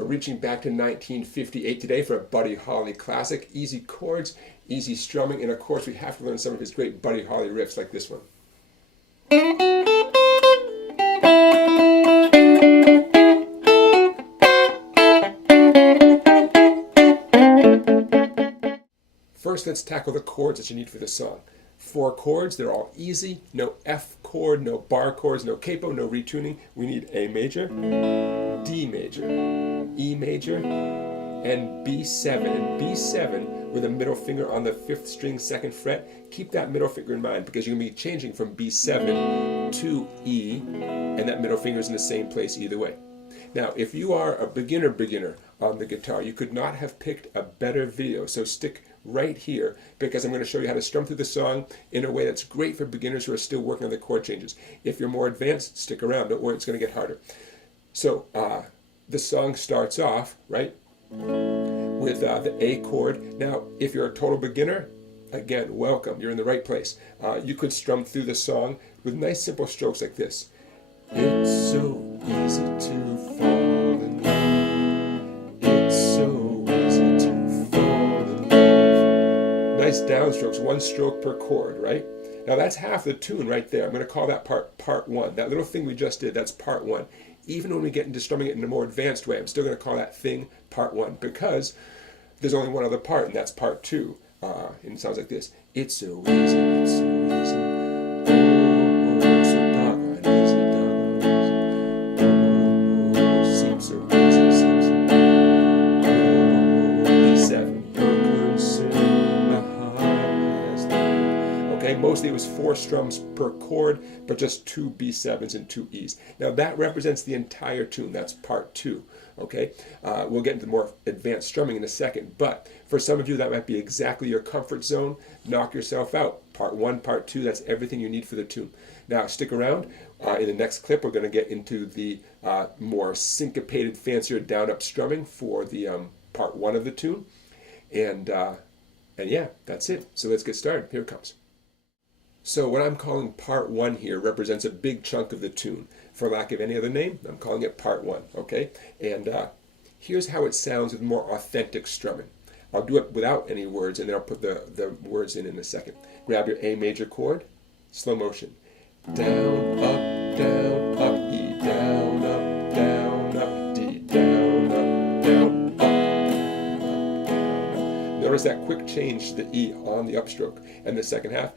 We're reaching back to 1958 today for a Buddy Holly classic. Easy chords, easy strumming, and of course we have to learn some of his great Buddy Holly riffs like this one. First, let's tackle the chords that you need for the song. 4 chords, they're all easy. No F chord, no bar chords, no capo, no retuning. We need A major, D major, E major, and B7. And B7 with a middle finger on the 5th string, 2nd fret. Keep that middle finger in mind because you're going to be changing from B7 to E, and that middle finger is in the same place either way. Now, if you are a beginner on the guitar, you could not have picked a better video, so stick right here because I'm going to show you how to strum through the song in a way that's great for beginners who are still working on the chord changes. If you're more advanced, stick around, don't worry, it's going to get harder. So the song starts off, right, with the A chord. Now, if you're a total beginner, again, welcome, you're in the right place. You could strum through the song with nice simple strokes like this. It's so easy to fall in love. It's so easy to fall in love. Nice downstrokes, 1 stroke per chord, right? Now that's half the tune right there. I'm going to call that part 1. That little thing we just did, that's part 1. Even when we get into strumming it in a more advanced way, I'm still going to call that thing part 1 because there's only one other part, and that's part 2. And it sounds like this. It's so easy, it's so easy. Mostly it was 4 strums per chord, but just 2 B7s and 2 E's. Now that represents the entire tune. That's part 2. Okay, we'll get into more advanced strumming in a second, but for some of you that might be exactly your comfort zone. Knock yourself out. Part 1, part 2, that's everything you need for the tune. Now stick around. In the next clip we're going to get into the more syncopated, fancier down-up strumming for the part 1 of the tune. And yeah, that's it. So let's get started. Here it comes. So what I'm calling part 1 here represents a big chunk of the tune. For lack of any other name, I'm calling it part 1, okay? And here's how it sounds with more authentic strumming. I'll do it without any words, and then I'll put the words in a second. Grab your A major chord, slow motion. Down, up, E, down, up, D, down, up, up. Notice that quick change to the E on the upstroke. And the second half,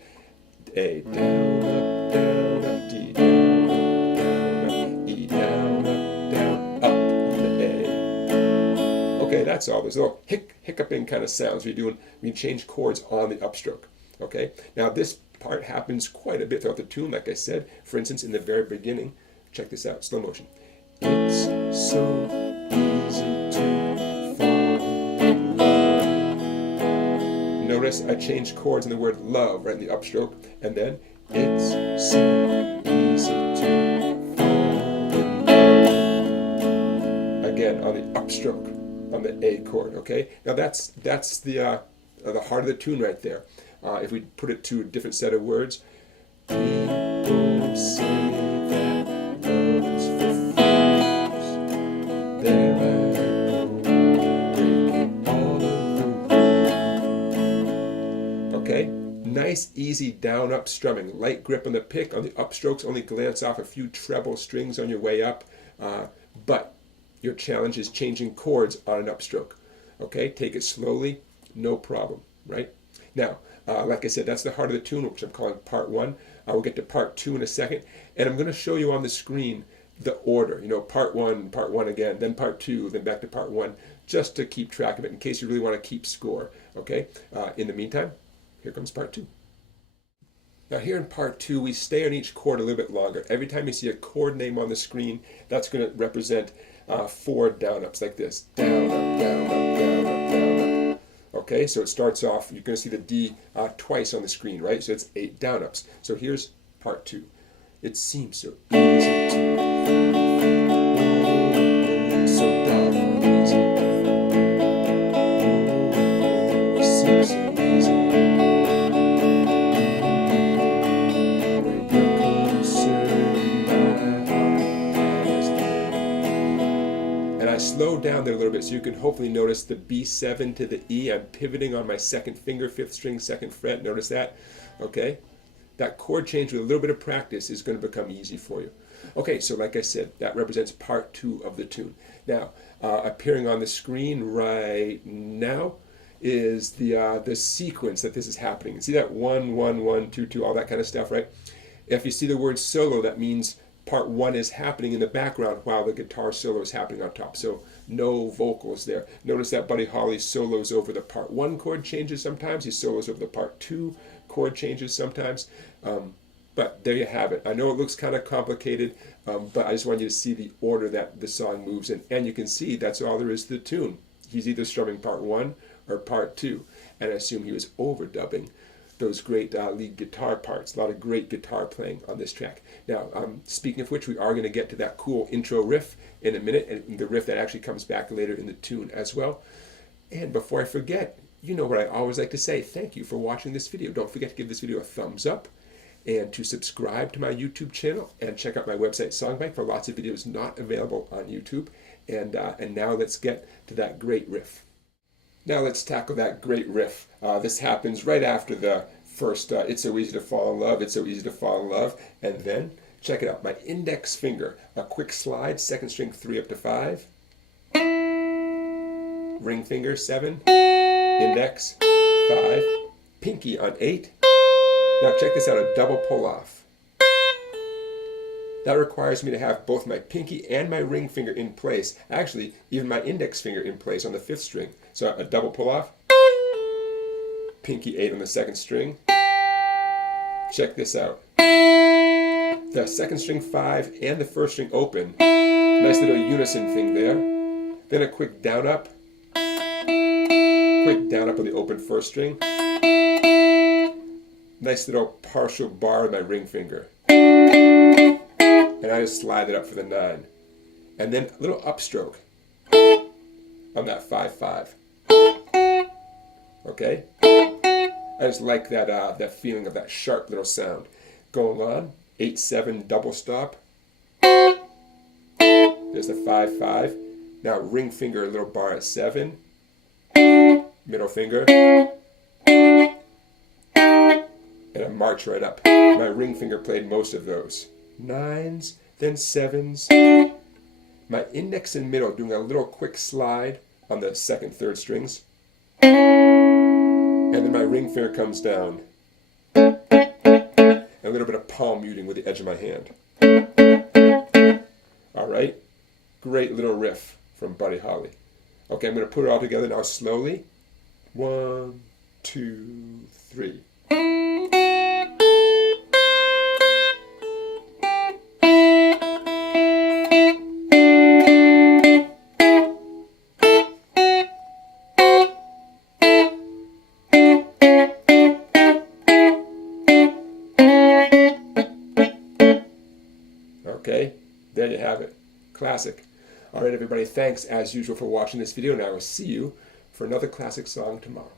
A, down, up, D, down, up, E, down, up, the A. Okay, that's all. There's little hiccuping kind of sounds when you change chords on the upstroke. Okay, now this part happens quite a bit throughout the tune, like I said. For instance, in the very beginning, check this out, slow motion. It's so easy to fall in love. Notice I changed chords in the word love right in the upstroke, and then it's so easy to fall in love. Again on the upstroke on the A chord. Okay, now that's the heart of the tune right there. If we put it to a different set of words, people say that love's for fools. There I go, breaking all of the rules. Okay, nice, easy down-up strumming. Light grip on the pick. On the upstrokes, only glance off a few treble strings on your way up. But your challenge is changing chords on an upstroke. Okay, take it slowly, no problem, right? Now, like I said, that's the heart of the tune, which I'm calling part 1. We'll get to part 2 in a second, and I'm going to show you on the screen the order. You know, part 1 again, then part 2, then back to part 1, just to keep track of it in case you really want to keep score. Okay. In the meantime, here comes part 2. Now here in part 2, we stay on each chord a little bit longer. Every time you see a chord name on the screen, that's going to represent 4 down-ups like this. Down, up, down, up, down, up, down, up. Okay, so it starts off, you're going to see the D twice on the screen, right? So it's 8 down-ups. So here's part 2. It seems so easy to so darn easy. It seems so easy. When you're closer, my heart has learned. And I slowed down there a little bit so you can hopefully notice the B7 to the E. I'm pivoting on my second finger, 5th string, 2nd fret. Notice that? Okay? That chord change with a little bit of practice is going to become easy for you. Okay, so like I said, that represents part 2 of the tune. Now, appearing on the screen right now is the sequence that this is happening. See that 1, 1, 1, 2, 2, all that kind of stuff, right? If you see the word solo, that means part 1 is happening in the background while the guitar solo is happening on top. So no vocals there. Notice that Buddy Holly solos over the part 1 chord changes sometimes. He solos over the part 2 chord changes sometimes. But there you have it. I know it looks kind of complicated, but I just want you to see the order that the song moves in. And you can see that's all there is to the tune. He's either strumming part 1 or part 2. And I assume he was overdubbing those great lead guitar parts. A lot of great guitar playing on this track. Now, speaking of which, we are going to get to that cool intro riff in a minute, and the riff that actually comes back later in the tune as well. And before I forget, you know what I always like to say, thank you for watching this video. Don't forget to give this video a thumbs up, and to subscribe to my YouTube channel, and check out my website Songbank for lots of videos not available on YouTube. And now let's get to that great riff. Now let's tackle that great riff. This happens right after the first It's So Easy to Fall in Love, It's So Easy to Fall in Love, and then, check it out, my index finger, a quick slide, 2nd string 3 up to 5, ring finger 7, index 5, pinky on 8. Now check this out, a double pull off. That requires me to have both my pinky and my ring finger in place. Actually, even my index finger in place on the 5th string. So a double pull off, pinky 8 on the 2nd string. Check this out. The 2nd string 5 and the 1st string open. Nice little unison thing there. Then a quick down up. Quick down up on the open 1st string. Nice little partial bar with my ring finger. And I just slide it up for the 9. And then a little upstroke on that 5-5. Okay? I just like that that feeling of that sharp little sound. Going on, 8-7 double stop. There's the 5-5. Now ring finger, a little bar at 7. Middle finger. And a march right up. My ring finger played most of those. 9s, then 7s. My index and middle doing a little quick slide on the 2nd, 3rd strings. And then my ring finger comes down. And a little bit of palm muting with the edge of my hand. Alright? Great little riff from Buddy Holly. Okay, I'm going to put it all together now slowly. 1, 2, 3. Okay, there you have it. Classic. All right, everybody, thanks as usual for watching this video, and I will see you for another classic song tomorrow.